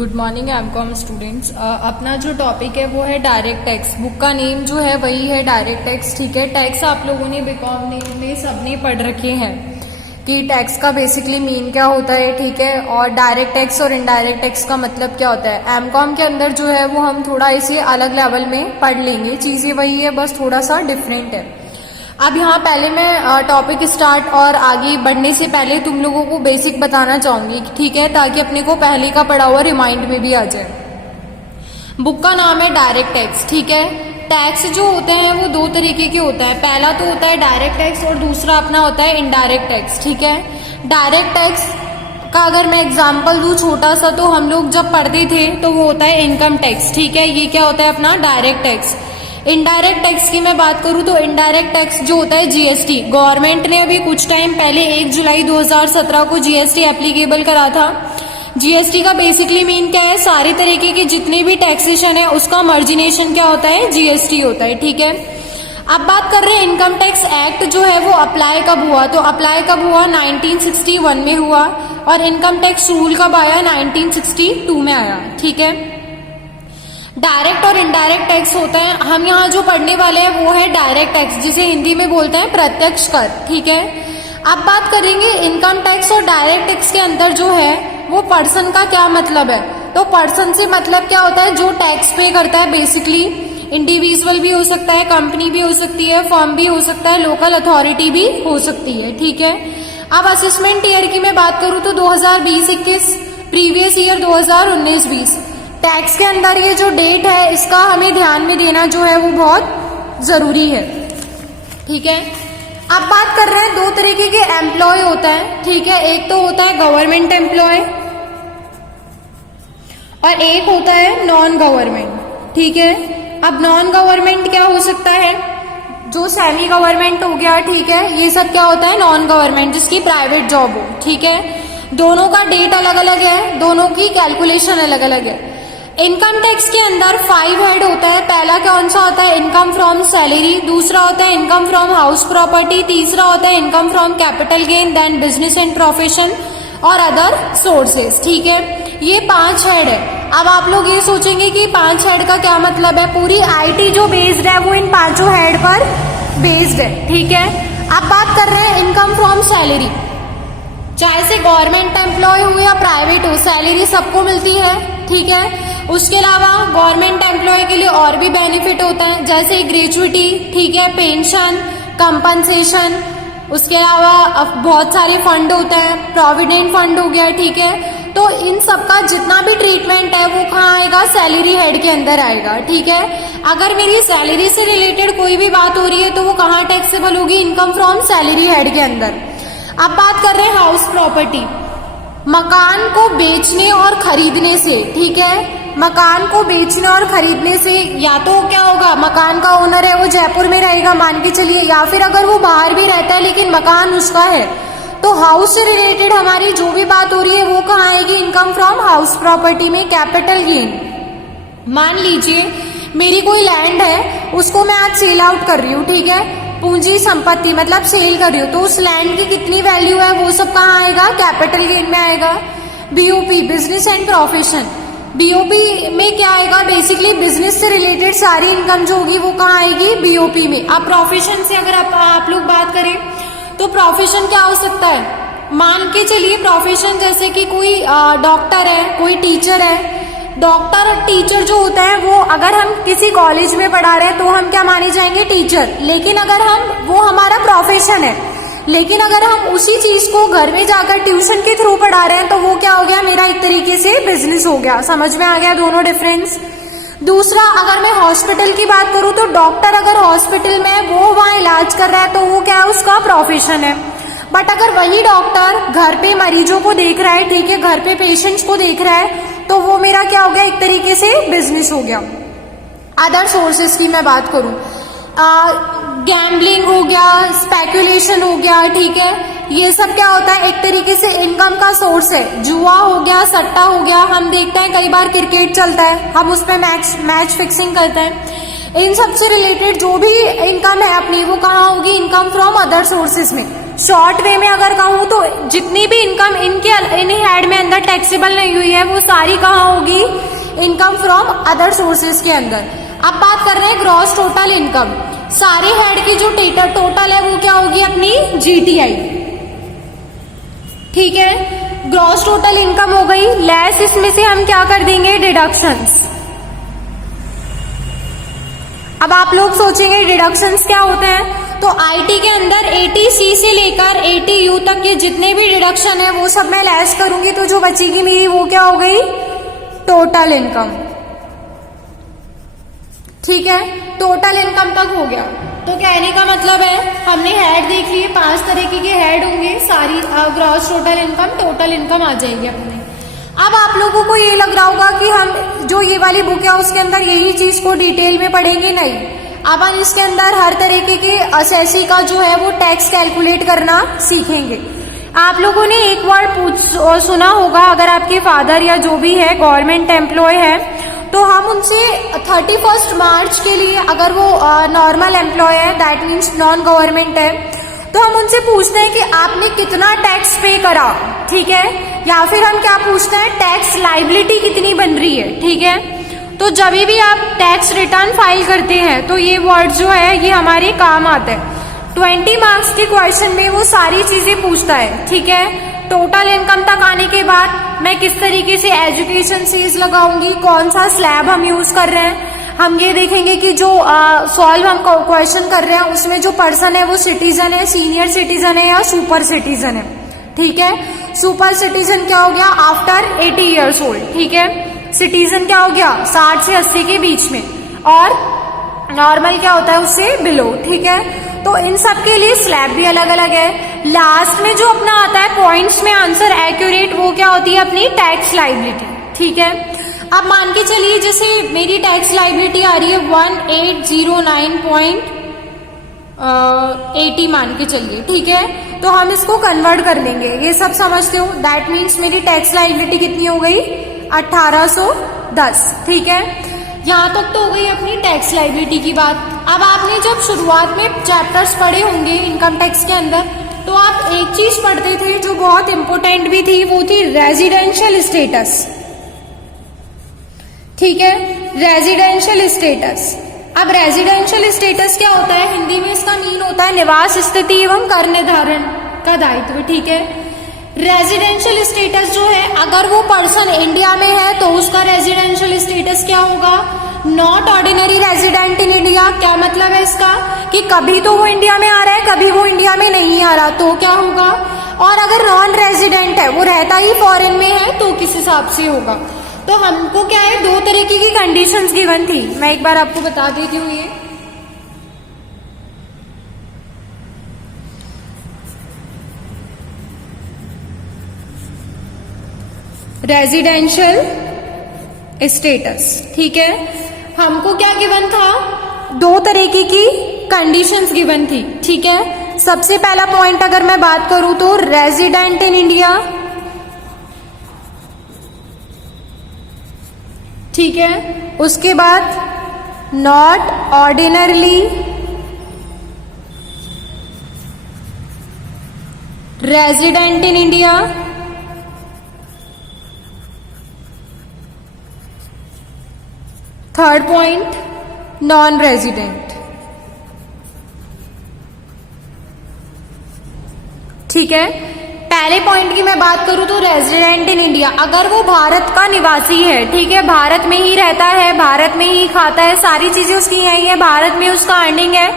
Good morning MCom students. अपना जो topic है वो है डायरेक्ट टैक्स। बुक का नेम जो है वही है डायरेक्ट टैक्स। ठीक है, टैक्स आप लोगों ने बीकॉम में सबने पढ़ रखे हैं कि टैक्स का बेसिकली मीन क्या होता है। ठीक है, और डायरेक्ट टैक्स और इनडायरेक्ट टैक्स का मतलब क्या होता है। एमकॉम के अंदर जो है वो हम थोड़ा इसे अलग लेवल में पढ़ लेंगे, चीजें वही है बस थोड़ा सा डिफरेंट है। अब यहाँ पहले मैं टॉपिक स्टार्ट और आगे बढ़ने से पहले तुम लोगों को बेसिक बताना चाहूंगी, ठीक है, ताकि अपने को पहले का पढ़ा हुआ रिमाइंड में भी आ जाए। बुक का नाम है डायरेक्ट टैक्स। ठीक है, टैक्स जो होते हैं वो दो तरीके के होता है। पहला तो होता है डायरेक्ट टैक्स और दूसरा अपना होता है इनडायरेक्ट टैक्स। ठीक है, डायरेक्ट टैक्स का अगर मैं एग्जाम्पल दूं छोटा सा, तो हम लोग जब पढ़ते थे तो वो होता है इनकम टैक्स। ठीक है, ये क्या होता है अपना डायरेक्ट टैक्स। इनडायरेक्ट टैक्स की मैं बात करूं तो इनडायरेक्ट टैक्स जो होता है जीएसटी। गवर्नमेंट ने अभी कुछ टाइम पहले 1 जुलाई 2017 को जीएसटी एप्लीकेबल करा था। जीएसटी का बेसिकली मीन क्या है, सारे तरीके के जितने भी टैक्सेशन है उसका मर्जिनेशन क्या होता है, जीएसटी होता है। ठीक है, अब बात कर रहे हैं इनकम टैक्स एक्ट जो है वो अप्लाई कब हुआ, तो अप्लाई कब हुआ 1961 में हुआ, और इनकम टैक्स रूल कब आया 1962 में आया। ठीक है, डायरेक्ट और इनडायरेक्ट टैक्स होता है। हम यहाँ जो पढ़ने वाले हैं वो है डायरेक्ट टैक्स, जिसे हिंदी में बोलते हैं प्रत्यक्ष कर। ठीक है, अब बात करेंगे इनकम टैक्स और डायरेक्ट टैक्स के अंदर जो है वो पर्सन का क्या मतलब है। तो पर्सन से मतलब क्या होता है, जो टैक्स पे करता है। बेसिकली इंडिविजुअल भी हो सकता है, कंपनी भी हो सकती है, फर्म भी हो सकता है, लोकल अथॉरिटी भी हो सकती है। ठीक है, अब असेसमेंट ईयर की मैं बात करूं तो 2020-21, प्रीवियस ईयर 2019-20। टैक्स के अंदर ये जो डेट है इसका हमें ध्यान में देना जो है वो बहुत जरूरी है। ठीक है, अब बात कर रहे हैं दो तरीके के एम्प्लॉय होता है। ठीक है, एक तो होता है गवर्नमेंट एम्प्लॉय और एक होता है नॉन गवर्नमेंट। ठीक है, अब नॉन गवर्नमेंट क्या हो सकता है, जो सेमी गवर्नमेंट हो गया। ठीक है, ये सब क्या होता है नॉन गवर्नमेंट, जिसकी प्राइवेट जॉब हो। ठीक है, दोनों का डेट अलग अलग है, दोनों की कैलकुलेशन अलग अलग है। इनकम टैक्स के अंदर 5 हेड होता है। पहला कौन सा होता है, इनकम फ्रॉम सैलरी, दूसरा होता है इनकम फ्रॉम हाउस प्रॉपर्टी, तीसरा होता है income from capital gain, then business and profession और अदर सोर्सेज। ठीक है, ये 5 हेड है। अब आप लोग ये सोचेंगे कि 5 हेड का क्या मतलब है, पूरी आईटी जो बेस्ड है वो इन 5 हेड पर बेस्ड है। ठीक है, अब बात कर रहे हैं इनकम फ्रॉम सैलरी। चाहे से गवर्नमेंट एम्प्लॉय हो या प्राइवेट हो, सैलरी सबको मिलती है। ठीक है, उसके अलावा गवर्नमेंट एम्प्लॉय के लिए और भी बेनिफिट होता है, जैसे ग्रेजुइटी, ठीक है, पेंशन, कंपनसेशन, उसके अलावा बहुत सारे फंड होते हैं, प्रोविडेंट फंड हो गया। ठीक है, तो इन सबका जितना भी ट्रीटमेंट है वो कहाँ आएगा, सैलरी हेड के अंदर आएगा। ठीक है, अगर मेरी सैलरी से रिलेटेड कोई भी बात हो रही है तो वो कहाँ टैक्सेबल होगी, इनकम फ्रॉम सैलरी हेड के अंदर। अब बात कर रहे हैं हाउस प्रॉपर्टी, मकान को बेचने और खरीदने से। ठीक है, मकान को बेचने और खरीदने से या तो क्या होगा, मकान का ओनर है वो जयपुर में रहेगा मान के चलिए, या फिर अगर वो बाहर भी रहता है लेकिन मकान उसका है, तो हाउस से रिलेटेड हमारी जो भी बात हो रही है वो कहाँ आएगी, इनकम फ्रॉम हाउस प्रॉपर्टी में कैपिटल गेन। मान लीजिए मेरी कोई लैंड है, उसको मैं आज सेल आउट कर रही हूँ। ठीक है, पूंजी संपत्ति मतलब सेल कर रही हूँ, तो उस लैंड की कितनी वैल्यू है वो सब कहाँ आएगा, कैपिटल गेन में आएगा। BOP, business and profession, BOP में क्या आएगा, बेसिकली बिजनेस से रिलेटेड सारी इनकम जो होगी वो कहाँ आएगी, बीओपी में। अब प्रोफेशन से अगर आप लोग बात करें तो प्रोफेशन क्या हो सकता है, मान के चलिए प्रोफेशन जैसे कि कोई डॉक्टर है, कोई टीचर है। डॉक्टर टीचर जो होता है वो अगर हम किसी कॉलेज में पढ़ा रहे हैं तो हम क्या माने जाएंगे, टीचर। लेकिन अगर वो हमारा प्रोफेशन है, लेकिन अगर हम उसी चीज को घर में जाकर ट्यूशन के थ्रू पढ़ा रहे हैं तो वो क्या हो गया, मेरा एक तरीके से बिजनेस हो गया। समझ में आ गया दोनों डिफरेंस। दूसरा, अगर मैं हॉस्पिटल की बात करूं तो डॉक्टर अगर हॉस्पिटल में वो वहां इलाज कर रहा है तो वो क्या है, उसका प्रोफेशन है। बट अगर वही डॉक्टर घर पे मरीजों को देख रहा है, ठीक है, घर पे पेशेंट्स को देख रहा है, तो वो मेरा क्या हो गया, एक तरीके से बिजनेस हो गया। अदर सोर्सेज की मैं बात करूं, गैम्बलिंग हो गया, स्पेकुलेशन हो गया। ठीक है, ये सब क्या होता है, एक तरीके से इनकम का सोर्स है। जुआ हो गया, सट्टा हो गया, हम देखते हैं कई बार क्रिकेट चलता है, हम उस पर मैच फिक्सिंग करते हैं। इन सब से रिलेटेड जो भी इनकम है अपनी वो कहाँ होगी, इनकम फ्रॉम अदर सोर्सेज में। शॉर्ट वे में अगर कहूँ तो जितनी भी इनकम इन्हीं हेड में अंदर टैक्सेबल नहीं हुई है वो सारी कहाँ होगी, इनकम फ्रॉम अदर सोर्सेज के अंदर। अब बात कर रहे हैं ग्रॉस टोटल इनकम, सारे हेड की जो टोटल है वो क्या होगी अपनी जीटीआई, ठीक है। ग्रॉस टोटल इनकम हो गई, लेस इसमें से हम क्या कर देंगे, डिडक्शंस। अब आप लोग सोचेंगे डिडक्शंस क्या होते हैं, तो आईटी के अंदर 80C से लेकर 80U तक के जितने भी डिडक्शन है वो सब मैं लेस करूंगी, तो जो बचेगी मेरी वो क्या हो गई, टोटल इनकम, ठीक है। टोटल इनकम तक हो गया। तो कहने का मतलब है हमने हेड देख लिए, 5 तरीके के हेड होंगे, सारी gross total income, total income आ जाएगी अपने। अब आप लोगों को ये लग रहा होगा कि हम जो ये वाली बुक है उसके अंदर यही चीज को डिटेल में पढ़ेंगे, नहीं। अपन इसके अंदर हर तरीके के असेसी का जो है वो टैक्स कैलकुलेट करना सीखेंगे। आप लोगों ने एक वर्ड सुना होगा, अगर आपके फादर या जो भी है गवर्नमेंट एम्प्लॉय है तो हम उनसे 31 मार्च के लिए, अगर वो नॉर्मल एम्प्लॉय है दैट मीन्स नॉन गवर्नमेंट है, तो हम उनसे पूछते हैं कि आपने कितना टैक्स पे करा, ठीक है। या फिर हम क्या पूछते हैं, टैक्स लाइबिलिटी कितनी बन रही है, ठीक है। तो जब भी आप टैक्स रिटर्न फाइल करते हैं तो ये वर्ड जो है ये हमारे काम आता है। 20 मार्क्स के क्वेश्चन में वो सारी चीजें पूछता है, ठीक है। टोटल इनकम तक आने के बाद मैं किस तरीके से एजुकेशन फीस लगाऊंगी, कौन सा स्लैब हम यूज कर रहे हैं, हम ये देखेंगे कि जो सॉल्व हम क्वेश्चन कर रहे हैं उसमें जो पर्सन है वो सिटीजन है, सीनियर सिटीजन है या सुपर सिटीजन है, ठीक है। सुपर सिटीजन क्या हो गया, आफ्टर 80 ईयर्स ओल्ड, ठीक है। सिटीजन क्या हो गया, 60 से 80 के बीच में, और नॉर्मल क्या होता है उससे बिलो, ठीक है। तो इन सब के लिए स्लैब भी अलग अलग है। लास्ट में जो अपना आता है पॉइंट्स में आंसर एक्यूरेट, वो क्या होती है अपनी टैक्स लाइबिलिटी, ठीक है। अब मान के चलिए जैसे मेरी टैक्स लाइबिलिटी आ रही है 1809.80 मान के चलिए, ठीक है। तो हम इसको कन्वर्ट कर देंगे, ये सब समझते हो, दैट मीन्स मेरी टैक्स लाइबिलिटी कितनी हो गई, 1810, ठीक है। यहाँ तक तो हो गई अपनी टैक्स लाइबिलिटी की बात। अब आपने जब शुरुआत में चैप्टर्स पढ़े होंगे इनकम टैक्स के अंदर, तो आप एक चीज पढ़ते थे जो बहुत इंपॉर्टेंट भी थी, वो थी रेजिडेंशियल स्टेटस, ठीक है। रेजिडेंशियल स्टेटस, अब रेजिडेंशियल स्टेटस क्या होता है, हिंदी में इसका मीन होता है निवास स्थिति एवं कर निर्धारण का दायित्व, ठीक है। रेजिडेंशियल स्टेटस जो है, अगर वो पर्सन इंडिया में है तो उसका रेजिडेंशियल स्टेटस क्या होगा, not ordinary resident in India. क्या मतलब है इसका, कि कभी तो वो इंडिया में आ रहा है, कभी वो इंडिया में नहीं आ रहा, तो क्या होगा। और अगर नॉन रेजिडेंट है, वो रहता ही फॉरेन में है, तो किस हिसाब से होगा। तो हमको क्या है, 2 तरीके की कंडीशंस गिवन थी, मैं एक बार आपको बता देती हूँ। ये रेजिडेंशियल स्टेटस, ठीक है। हमको क्या गिवन था, 2 तरीके की कंडीशंस गिवन थी, ठीक है। सबसे पहला पॉइंट अगर मैं बात करूं तो रेजिडेंट इन इंडिया, ठीक है। उसके बाद not ordinarily resident in India, third point non resident, ठीक है। पहले पॉइंट की मैं बात करूं तो रेजिडेंट इन इंडिया, अगर वो भारत का निवासी है, ठीक है, भारत में ही रहता है, भारत में ही खाता है, सारी चीजें उसकी यही है, भारत में उसका अर्निंग है,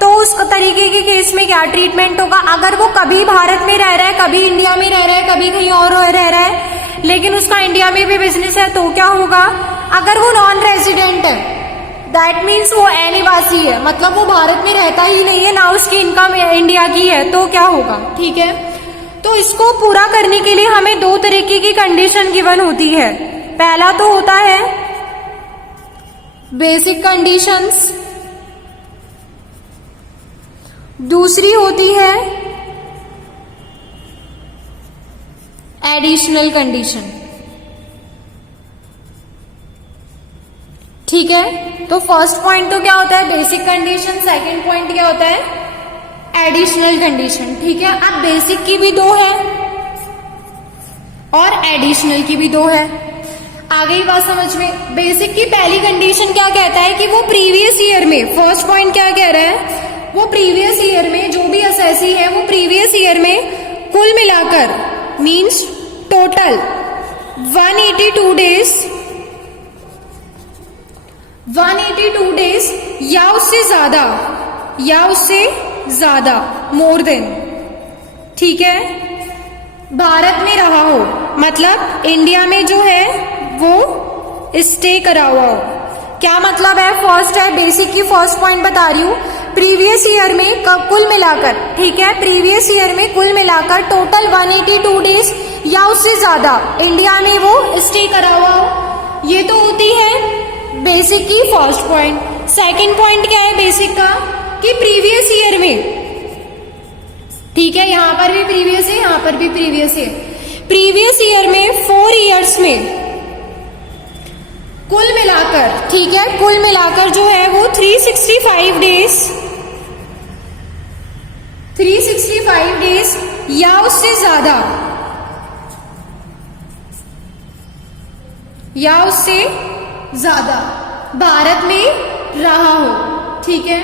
तो उस तरीके के केस में क्या ट्रीटमेंट होगा। अगर वो कभी भारत में रह रहा है, कभी इंडिया में रह रहा है, कभी कहीं और रह रहा है, लेकिन उसका इंडिया में भी बिजनेस है, तो क्या होगा। अगर वो नॉन रेजिडेंट है, दैट मीन्स वो अनिवासी है, मतलब वो भारत में रहता ही नहीं है, ना उसकी इनकम इंडिया की है, तो क्या होगा, ठीक है। तो इसको पूरा करने के लिए हमें 2 तरीके की कंडीशन गिवन होती है। पहला तो होता है बेसिक कंडीशंस, दूसरी होती है एडिशनल कंडीशन, ठीक है। तो फर्स्ट पॉइंट तो क्या होता है, बेसिक कंडीशन। सेकंड पॉइंट क्या होता है, एडिशनल कंडीशन, ठीक है। अब बेसिक की भी दो है और एडिशनल की भी दो है। आ गई बात समझ में। बेसिक की पहली कंडीशन क्या कहता है कि वो प्रीवियस ईयर में, फर्स्ट पॉइंट क्या कह रहा है, वो प्रीवियस ईयर में जो भी असेसी है वो प्रीवियस ईयर में कुल मिलाकर मींस टोटल 182 डेज या उससे ज्यादा मोर देन, ठीक है, भारत में रहा हो, मतलब इंडिया में जो है वो स्टे करा हुआ हो। क्या मतलब है? फर्स्ट है बेसिक की फर्स्ट पॉइंट बता रही हूं, प्रीवियस ईयर में कुल मिलाकर, ठीक है, प्रीवियस ईयर में कुल मिलाकर टोटल 182 डेज या उससे ज्यादा इंडिया में वो स्टे करा हुआ हो। ये तो होती है बेसिक की फर्स्ट पॉइंट। सेकंड पॉइंट क्या है बेसिक का कि प्रीवियस ईयर में, ठीक है, यहां पर भी प्रीवियस है, यहां पर भी प्रीवियस है, प्रीवियस ईयर में 4 इयर्स में कुल मिलाकर, ठीक है, कुल मिलाकर जो है वो 365 डेज या उससे ज्यादा भारत में रहा हो, ठीक है,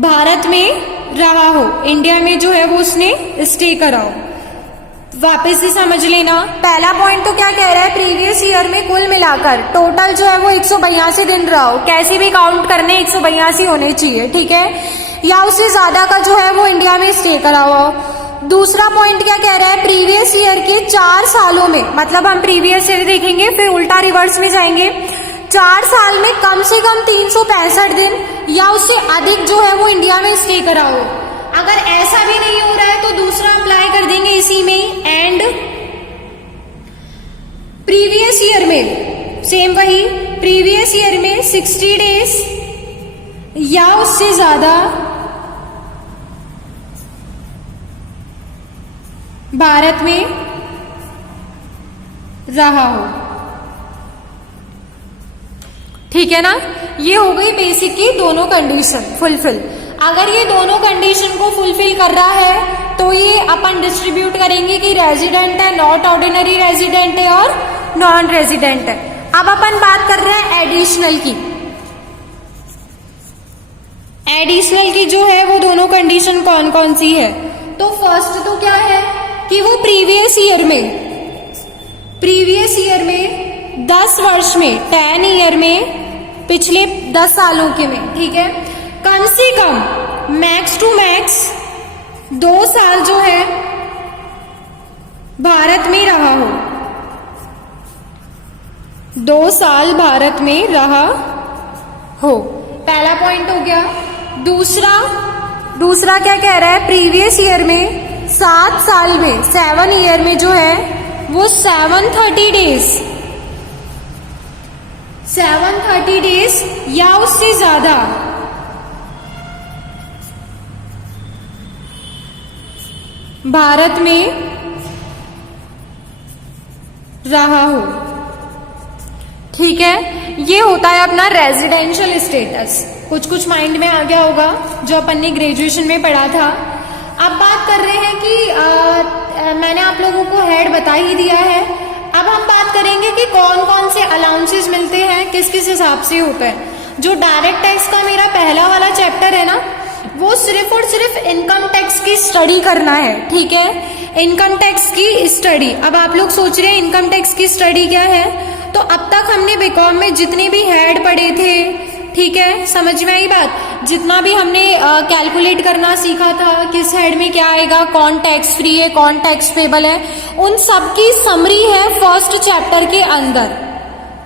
भारत में रहा हो, इंडिया में जो है वो उसने स्टे करा हो। वापस से समझ लेना। पहला पॉइंट तो क्या कह रहा है, प्रीवियस ईयर में कुल मिलाकर टोटल जो है वो 182 दिन रहा हो, कैसे भी काउंट करने 182 होने चाहिए, ठीक है, या उससे ज्यादा का जो है वो इंडिया में स्टे करा हुआ हो। दूसरा पॉइंट क्या कह रहा है, प्रीवियस ईयर के 4 सालों में, मतलब हम प्रीवियस ईयर देखेंगे फिर उल्टा रिवर्स में जाएंगे, 4 साल में कम से कम 365 दिन या उससे अधिक जो है वो इंडिया में स्टे करा हो। अगर ऐसा भी नहीं हो रहा है तो दूसरा अप्लाई कर देंगे इसी में, एंड प्रीवियस ईयर में सेम वही, प्रीवियस ईयर में 60 डेज या उससे ज्यादा भारत में रहा हो, ठीक है ना। ये हो गई बेसिक की दोनों कंडीशन फुलफिल। अगर ये दोनों कंडीशन को फुलफिल कर रहा है तो ये अपन डिस्ट्रीब्यूट करेंगे कि रेजिडेंट है, नॉट ऑर्डिनरी रेजिडेंट है और नॉन रेजिडेंट है। अब अपन बात कर रहे हैं एडिशनल की। एडिशनल की जो है वो दोनों कंडीशन कौन कौन सी है, तो फर्स्ट तो क्या है कि वो प्रीवियस ईयर में 10 वर्ष में, 10 ईयर में, पिछले 10 सालों के में, ठीक है, कम से कम मैक्स टू मैक्स 2 साल जो है भारत में रहा हो, 2 साल भारत में रहा हो। पहला पॉइंट हो गया। दूसरा क्या कह रहा है, प्रीवियस ईयर में 7 साल में, 7 ईयर में जो है वो 730 डेज या उससे ज्यादा भारत में रहा हो, ठीक है। ये होता है अपना रेजिडेंशियल स्टेटस। कुछ माइंड में आ गया होगा जो अपन ने ग्रेजुएशन में पढ़ा था। अब बात कर रहे हैं कि मैंने आप लोगों को हेड बता ही दिया है। अब हम बात करेंगे कि कौन कौन से अलाउंसेस मिलते हैं, किस किस हिसाब से होता है। जो डायरेक्ट टैक्स का मेरा पहला वाला चैप्टर है ना, वो सिर्फ और सिर्फ इनकम टैक्स की स्टडी करना है, ठीक है, इनकम टैक्स की स्टडी। अब आप लोग सोच रहे हैं इनकम टैक्स की स्टडी क्या है, तो अब तक हमने बीकॉम में जितने भी हेड पढ़े थे, ठीक है, समझ में आई बात, जितना भी हमने कैलकुलेट करना सीखा था, किस हेड में क्या आएगा, कौन टैक्स फ्री है, कौन टैक्स पेबल है, उन सब की समरी है फर्स्ट चैप्टर के अंदर,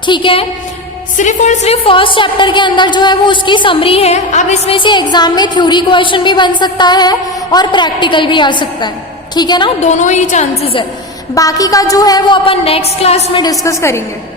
ठीक है। सिर्फ और सिर्फ फर्स्ट चैप्टर के अंदर जो है वो उसकी समरी है। अब इसमें से एग्जाम में थ्योरी क्वेश्चन भी बन सकता है और प्रैक्टिकल भी आ सकता है, ठीक है ना, दोनों ही चांसेस है। बाकी का जो है वो अपन नेक्स्ट क्लास में डिस्कस करेंगे।